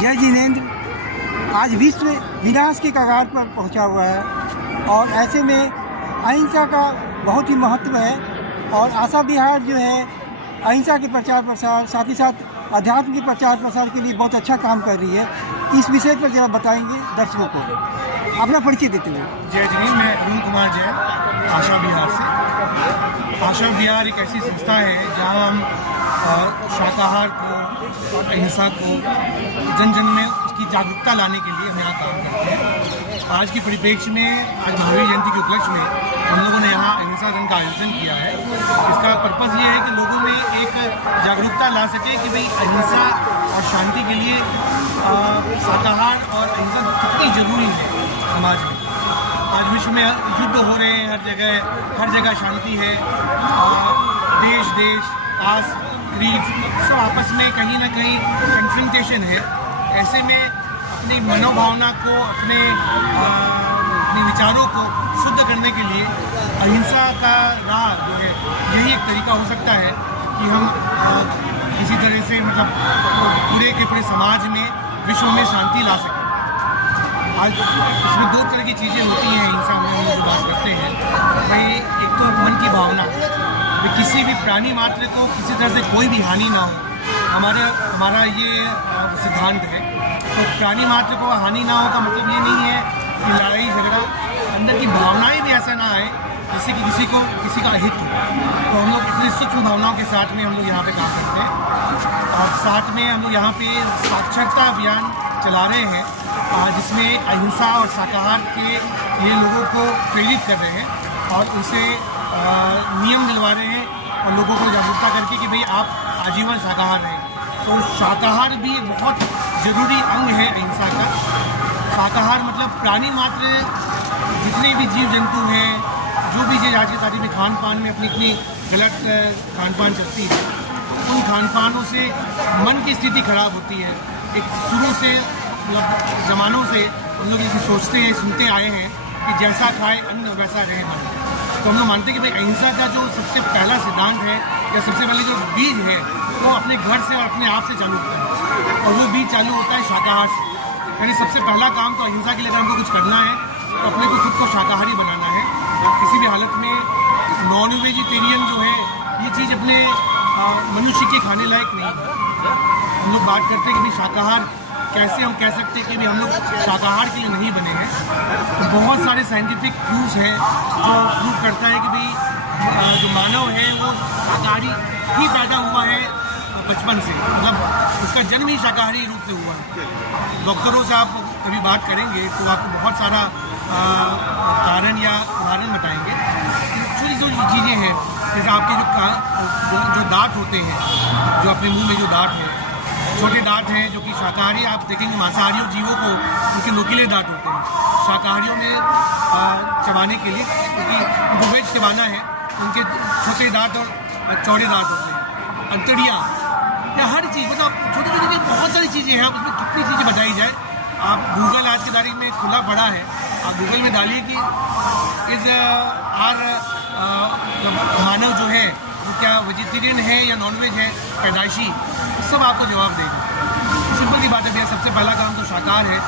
जय जिनेंद्र आज विश्व विनाश के कगार पर पहुंचा हुआ है और ऐसे में अहिंसा का बहुत ही महत्व है और आशा विहार जो है अहिंसा के प्रचार प्रसार साथ ही साथ अध्यात्म के प्रचार प्रसार के लिए बहुत अच्छा काम कर रही है। इस विषय पर जरा बताएंगे दर्शकों को, अपना परिचय देते हुए। जय जिनेंद्र, मैं अरुण कुमार जैन आशा विहार से। आशा विहार एक ऐसी संस्था है जहां हम शाकाहार को, अहिंसा को जन जन में उसकी जागरूकता लाने के लिए हम यहाँ काम करते हैं। आज के परिप्रेक्ष्य में, आज महावीर जयंती के उपलक्ष्य में हम लोगों ने यहाँ अहिंसा रन का आयोजन किया है। इसका पर्पज़ ये है कि लोगों में एक जागरूकता ला सके कि भाई अहिंसा और शांति के लिए शाकाहार और अहिंसा कितनी ज़रूरी है समाज में। आज विश्व में युद्ध हो रहे हैं, हर जगह शांति है। देश आस क्रीड सब आपस में कहीं ना कहीं कन्फ्रंटेशन है। ऐसे में अपनी मनोभावना को, अपने विचारों को शुद्ध करने के लिए अहिंसा का राह जो है यही एक तरीका हो सकता है कि हम किसी तरह से पूरे के पूरे समाज में, विश्व में शांति ला सकें। आज इसमें दो तरह की चीज़ें होती हैं अहिंसा में, हम जो बात करते हैं भाई, एक तो मन की भावना, किसी भी प्राणी मात्र को किसी तरह से कोई भी हानि ना हो, हमारा ये सिद्धांत है। तो प्राणी मात्र को हानि ना हो का मतलब ये नहीं है कि लड़ाई झगड़ा, अंदर की भावनाएं भी ऐसा ना आए जिससे कि किसी का हित हो। तो हम लोग इतनी सूक्ष्म भावनाओं के साथ में हम लोग यहाँ पे काम करते हैं और साथ में हम लोग यहाँ पे साक्षरता अभियान चला रहे हैं जिसमें अहिंसा और शाकाहार के लिए लोगों को प्रेरित कर रहे हैं और उनसे नियम दिलवा रहे हैं और लोगों को जागरूकता करके कि भाई आप आजीवन शाकाहार रहें। तो शाकाहार भी एक बहुत ज़रूरी अंग है अहिंसा का। शाकाहार मतलब प्राणी मात्र जितने भी जीव जंतु हैं, जो भी चीज़ आज की तारीख में खान पान में अपनी गलत खान पान चलती है, उन खान पानों से मन की स्थिति खराब होती है। एक शुरू से ज़मानों से हम लोग ये सोचते हैं, सुनते आए हैं कि जैसा खाए अन्न वैसा रहे मन। तो हम लोग मानते हैं कि भाई अहिंसा का जो सबसे पहला सिद्धांत है या सबसे पहले जो बीज है वो अपने घर से और अपने आप से चालू होता है और वो बीज चालू होता है शाकाहार से। यानी सबसे पहला काम तो अहिंसा के लिए अगर हमको कुछ करना है तो अपने को खुद को शाकाहारी बनाना है। किसी भी हालत में नॉन वेजिटेरियन जो है ये चीज़ अपने मनुष्य के खाने लायक नहीं है। हम लोग बात करते हैं कि भाई शाकाहार कैसे हम कह सकते हैं कि भी हम लोग शाकाहार के लिए नहीं बने हैं। तो बहुत सारे साइंटिफिक प्रूफ्स हैं जो प्रूव करता है कि भाई जो मानव है वो शाकाहारी ही पैदा हुआ है बचपन से, मतलब उसका जन्म ही शाकाहारी रूप से हुआ है। डॉक्टरों से आप कभी बात करेंगे तो आपको बहुत सारा कारण या उदाहरण बताएंगे। छोटी छोटी चीज़ें हैं, जैसे आपके जो दांत होते हैं, जो अपने मुंह में जो दांत है, छोटे दांत हैं जो कि शाकाहारी, आप देखेंगे मांसाहारी जीवों को उनके नुकीले दांत होते हैं। शाकाहारियों में चबाने के लिए, क्योंकि उनको वेज चबाना है, उनके छोटे दांत और चौड़े दांत होते हैं। अंतड़ियाँ या हर चीज़, मतलब छोटी छोटी बहुत सारी चीज़ें हैं। आप उसमें कितनी चीज़ें बताई जाए। आप गूगल आज की तारीख में खुला पड़ा है, आप गूगल में डालिए कि मानव जो है वो क्या वेजिटेरियन है या नॉनवेज है पैदाइशी, सब आपको जवाब देगा। सिंपल सी बात है भैया, सबसे पहला काम तो शाकाहार है।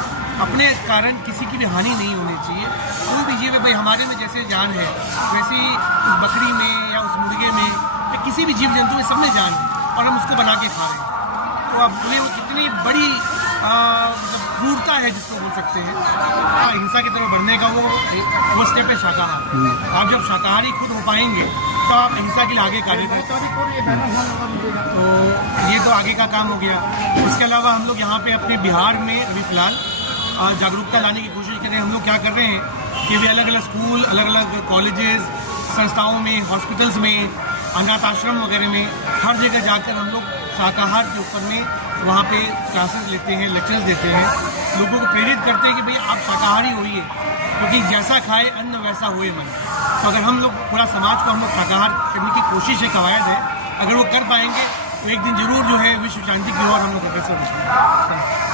अपने कारण किसी की भी हानि नहीं होनी चाहिए। कोई भी जीव है भाई, हमारे में जैसे जान है वैसे उस बकरी में या उस मुर्गे में या किसी भी जीव जंतु में सब में जान है और हम उसको बना के खा रहे हैं। तो अब वो कितनी बड़ी क्रूरता है जिसको बोल सकते हैं। हिंसा की तरफ बढ़ने का वो स्टेप है शाकाहार। आप जब शाकाहारी खुद हो पाएंगे तो आप हिंसा के लिए आगे कार्य करें। तो ये तो आगे का काम हो गया। इसके अलावा हम लोग यहाँ पे अपने बिहार में अभी फ़िलहाल जागरूकता लाने की कोशिश कर रहे हैं। हम लोग क्या कर रहे हैं कि भी अलग अलग स्कूल, अलग अलग कॉलेजेस, संस्थाओं में, हॉस्पिटल्स में, अनाथ आश्रम वगैरह में हर जगह जाकर हम लोग शाकाहार के ऊपर में वहाँ पे क्लासेस लेते हैं, लेक्चर्स देते हैं, लोगों को प्रेरित करते हैं कि भाई आप शाकाहारी होइए, क्योंकि जैसा खाए अन्न वैसा हुए मन। तो अगर हम लोग पूरा समाज को हम लोग शाकाहार करने की कोशिश है, कवायद है, अगर वो कर पाएंगे तो एक दिन जरूर जो है विश्व शांति की ओर हम लोग अग्रसर होंगे।